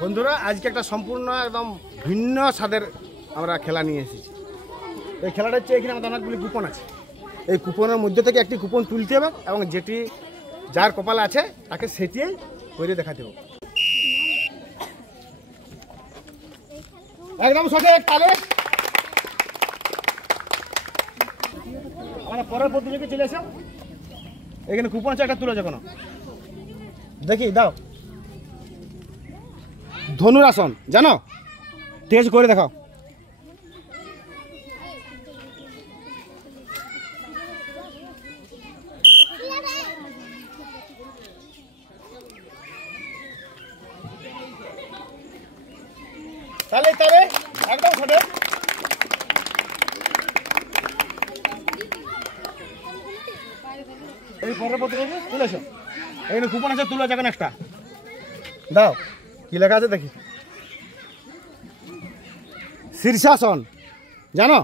বন্ধুরা, আজকে একটা সম্পূর্ণ একদম ভিন্ন স্বাদের আমরা খেলা নিয়ে এসেছি। এই খেলাটা হচ্ছে, এখানে আমাদের অনেকগুলি কুপন আছে। এই কুপনের মধ্যে থেকে একটি কুপন তুলতে হবে এবং যেটি যার কপালে আছে তাকে সেটিয়েই করে দেখাতে হবে। একদম সঠিক তালে। আমরা পরের প্রতিযোগী চলে এসে এখানে কুপন আছে, একটা তুলে যখন দেখি দাও। ধনুরাসন জানো? ঠিক আছে, করে দেখাও। তাহলে তাহলে একদম সঠিক। এই পরের প্রতিযোগী তুলে এসো। এখানে কুপন আছে, তুলে যখন একটা দাও। কি লেখা আছে দেখি? শীর্ষাসন জানো?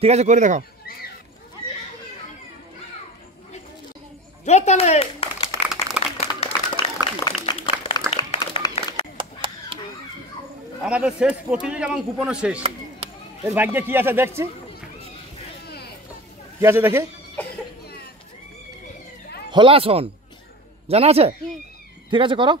ঠিক আছে, করে দেখাও। আমাদের শেষ প্রতিযোগী এবং কুপনও শেষ। এর ভাগ্যে কি আছে দেখছি। কি আছে দেখি? হলাসন জানা আছে? ঠিক আছে, করো।